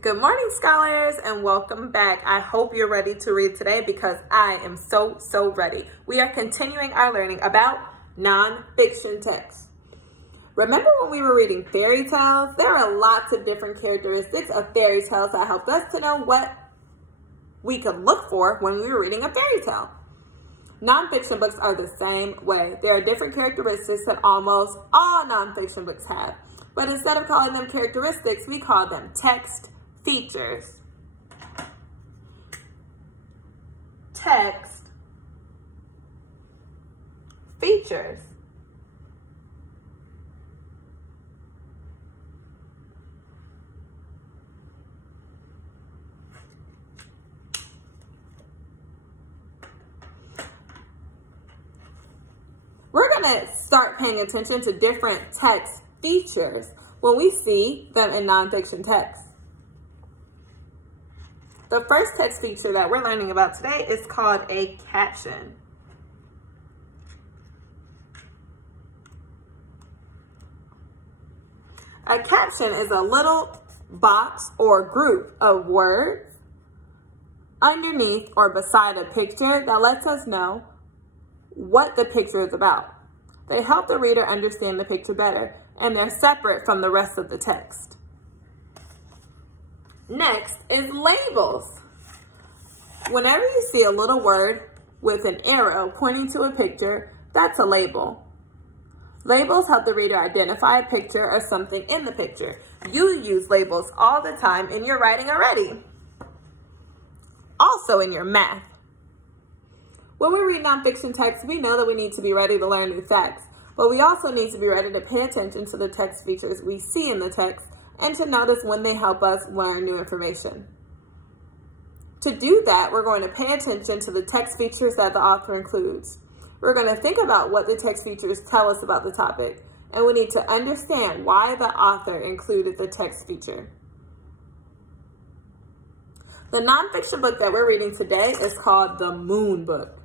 Good morning, scholars, and welcome back. I hope you're ready to read today because I am so ready. We are continuing our learning about nonfiction texts. Remember when we were reading fairy tales? There are lots of different characteristics of fairy tales that helped us to know what we could look for when we were reading a fairy tale. Nonfiction books are the same way. There are different characteristics that almost all nonfiction books have. But instead of calling them characteristics, we call them text features. Text features. We're going to start paying attention to different text features when we see them in nonfiction text. The first text feature that we're learning about today is called a caption. A caption is a little box or group of words underneath or beside a picture that lets us know what the picture is about. They help the reader understand the picture better, and they're separate from the rest of the text. Next is labels. Whenever you see a little word with an arrow pointing to a picture, that's a label. Labels help the reader identify a picture or something in the picture. You use labels all the time in your writing already. Also in your math. When we read nonfiction text, we know that we need to be ready to learn new facts, but we also need to be ready to pay attention to the text features we see in the text and to notice when they help us learn new information. To do that, we're going to pay attention to the text features that the author includes. We're going to think about what the text features tell us about the topic, and we need to understand why the author included the text feature. The nonfiction book that we're reading today is called The Moon Book.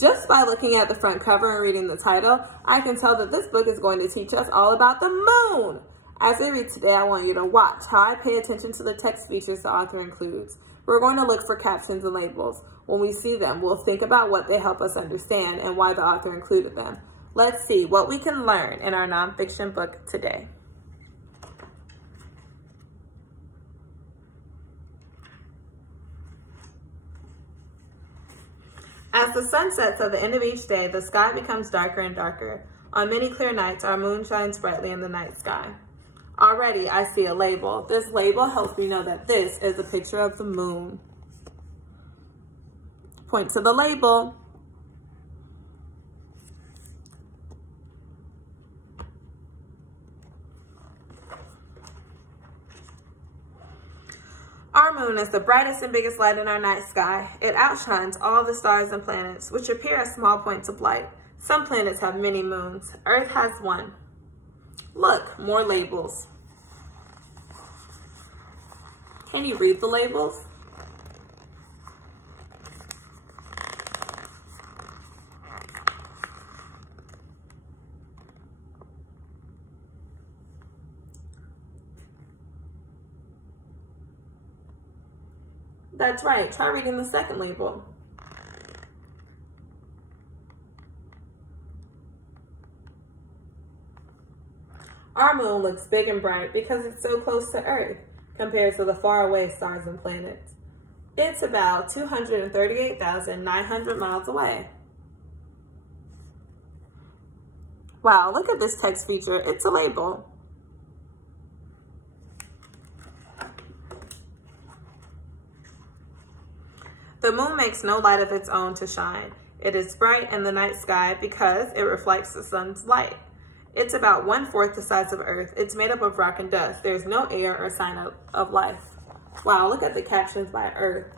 Just by looking at the front cover and reading the title, I can tell that this book is going to teach us all about the moon. As we read today, I want you to watch how I pay attention to the text features the author includes. We're going to look for captions and labels. When we see them, we'll think about what they help us understand and why the author included them. Let's see what we can learn in our nonfiction book today. As the sun sets at the end of each day, the sky becomes darker and darker. On many clear nights, our moon shines brightly in the night sky. Already, I see a label. This label helps me know that this is a picture of the moon. Point to the label. Our moon is the brightest and biggest light in our night sky. It outshines all the stars and planets, which appear as small points of light. Some planets have many moons. Earth has one. Look, more labels. Can you read the labels? That's right. Try reading the second label. Our moon looks big and bright because it's so close to Earth compared to the faraway stars and planets. It's about 238,900 miles away. Wow, look at this text feature. It's a label. The moon makes no light of its own to shine. It is bright in the night sky because it reflects the sun's light. It's about 1/4 the size of Earth. It's made up of rock and dust. There's no air or sign of life. Wow, look at the captions by Earth.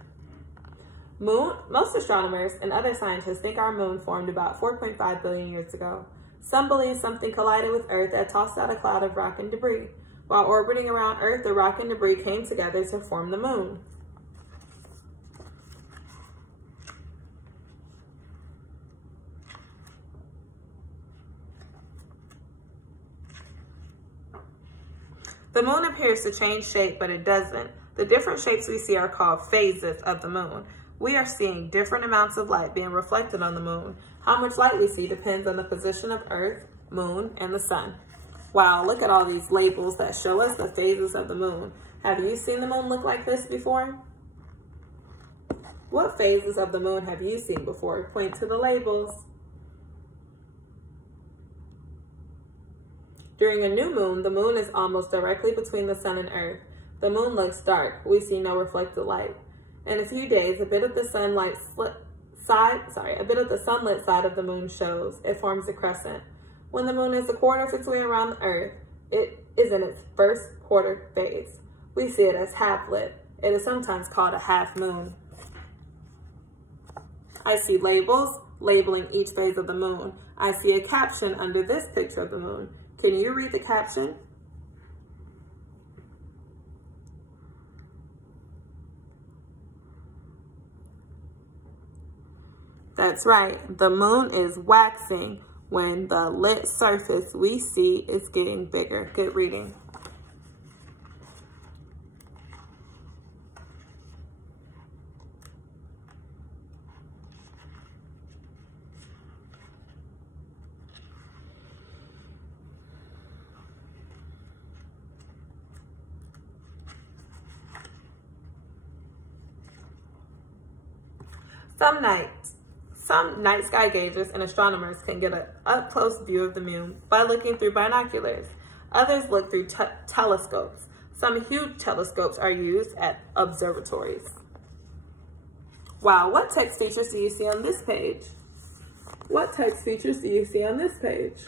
Most astronomers and other scientists think our moon formed about 4.5 billion years ago. Some believe something collided with Earth that tossed out a cloud of rock and debris. While orbiting around Earth, the rock and debris came together to form the moon. The moon appears to change shape, but it doesn't. The different shapes we see are called phases of the moon. We are seeing different amounts of light being reflected on the moon. How much light we see depends on the position of Earth, moon, and the sun. Wow, look at all these labels that show us the phases of the moon. Have you seen the moon look like this before? What phases of the moon have you seen before? Point to the labels. During a new moon, the moon is almost directly between the sun and Earth. The moon looks dark. We see no reflected light. In a few days, a bit of the sunlit side of the moon shows. It forms a crescent. When the moon is a quarter of its way around the Earth, it is in its first quarter phase. We see it as half-lit. It is sometimes called a half moon. I see labels labeling each phase of the moon. I see a caption under this picture of the moon. Can you read the caption? That's right, the moon is waxing when the lit surface we see is getting bigger. Good reading. Some night sky gauges and astronomers can get an up-close view of the moon by looking through binoculars. Others look through telescopes. Some huge telescopes are used at observatories. Wow, what text features do you see on this page? What text features do you see on this page?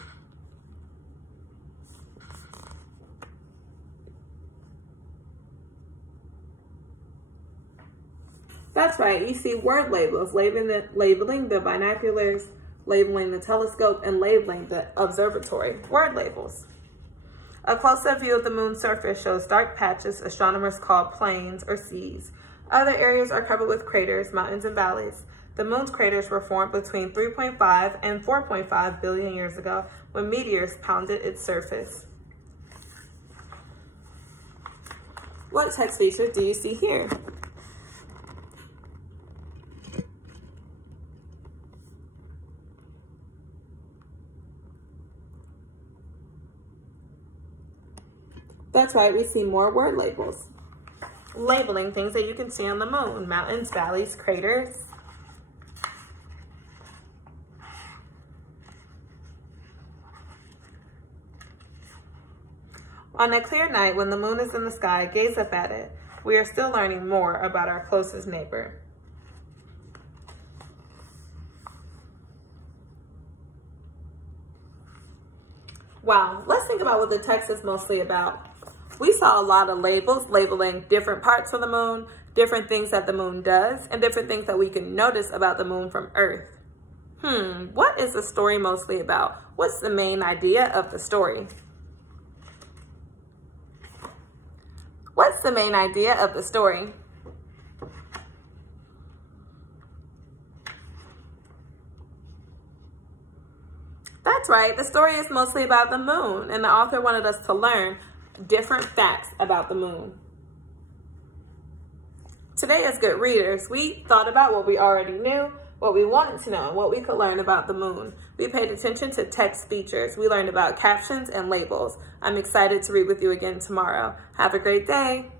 That's right, you see word labels, labeling the binoculars, labeling the telescope, and labeling the observatory. Word labels. A close-up view of the moon's surface shows dark patches astronomers call plains or seas. Other areas are covered with craters, mountains, and valleys. The moon's craters were formed between 3.5 and 4.5 billion years ago when meteors pounded its surface. What text features do you see here? That's right, we see more word labels. Labeling things that you can see on the moon: mountains, valleys, craters. On a clear night when the moon is in the sky, gaze up at it. We are still learning more about our closest neighbor. Wow, let's think about what the text is mostly about. We saw a lot of labels labeling different parts of the moon, different things that the moon does, and different things that we can notice about the moon from Earth. What is the story mostly about? What's the main idea of the story? What's the main idea of the story? That's right, the story is mostly about the moon, and the author wanted us to learn different facts about the moon. Today, as good readers, we thought about what we already knew, what we wanted to know, and what we could learn about the moon. We paid attention to text features. We learned about captions and labels. I'm excited to read with you again tomorrow. Have a great day.